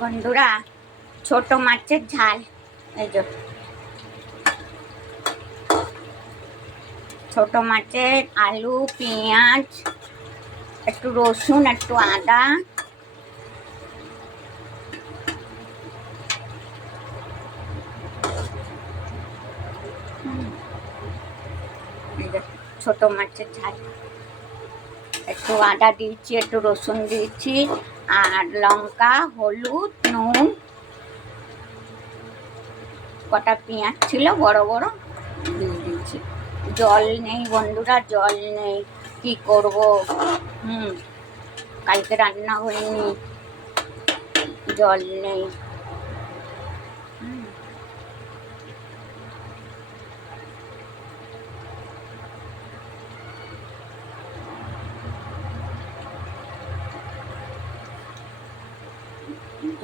বন্ধুরা, ছোট মাছের ঝাল। এই যে ছোট মাছের আলু, পেঁয়াজ, একটু রসুন, একটু আদা, ছোট মাছের ঝাল। একটু আদা দিয়েছি, একটু রসুন দিয়েছি, আর লঙ্কা, হলুদ, নুন, কটা পেঁয়াজ ছিল বড় বড় দিয়ে দিয়েছি। জল নেই বন্ধুরা, জল নেই, কি করব? কালকে রান্না হয়নি, জল নেই।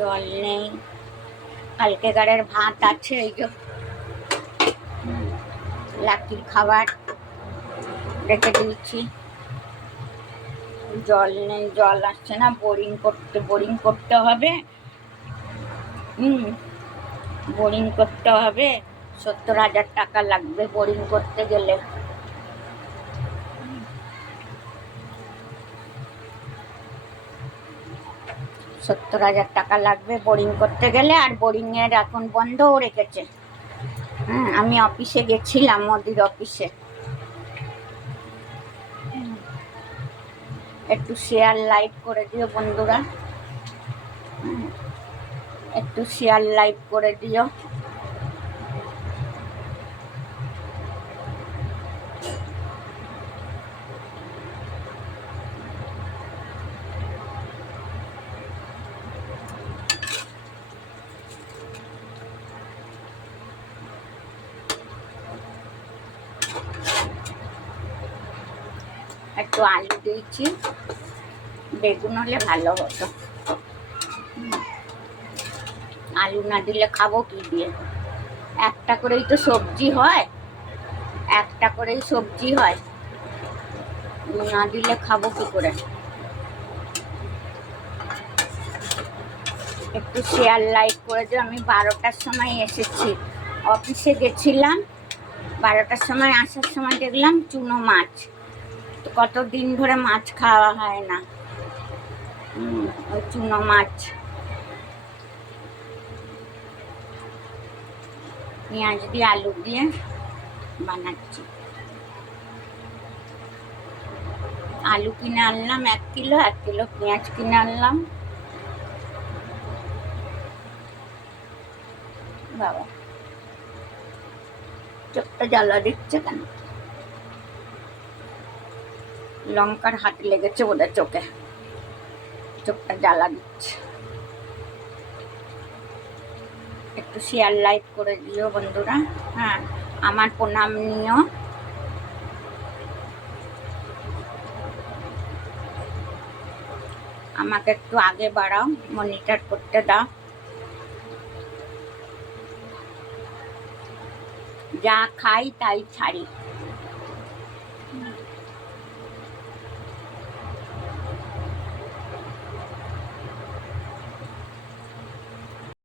জল নেই, কালকেকারের ভাত আছে, এই যে লাকির খাবার রেখে দিয়েছি। জল নেই, জল আসছে না, বোরিং করতে হবে। বোরিং করতে হবে, 70,000 টাকা লাগবে বোরিং করতে গেলে। টাকা লাগবে বোরিং করতে গেলে, আর বোরিংয়ের এখন বন্ধও রেখেছে। আমি অফিসে গেছিলাম, মোদির অফিসে। একটু শেয়ার লাইক করে দিও বন্ধুরা, একটু শেয়ার লাইক করে দিও। একটু আলু দিয়েছি, বেগুন হলে ভালো হতো। আলু না দিলে খাবো কি দিয়ে? একটা করেই তো সবজি হয়, একটা করেই সবজি হয়, না দিলে খাবো কি করে? একটু শেয়ার লাইক করে দিও। আমি 12টার সময় এসেছি, অফিসে গেছিলাম। 12টার সময় আসার সময় দেখলাম চুনো মাছ। তো কতদিন ধরে মাছ খাওয়া হয় না, ওই চুনো মাছ। পেঁয়াজ দিয়ে আলু দিয়ে বানাচ্ছি। আলু কিনে আনলাম 1 কিলো, 1 কিলো পেঁয়াজ কিনে আনলাম। বাবা, চোখটা জ্বালা দিচ্ছে কেন? লঙ্কার হাত লেগেছে বোধহয় চোখে, চোখটা জ্বালা দিচ্ছে। একটু শেয়ার লাইক করে দিও বন্ধুরা। আমার প্রণাম নিও। আমাকে একটু আগে বাড়াও, মনিটর করতে দাও। যা খাই তাই ছাড়ি।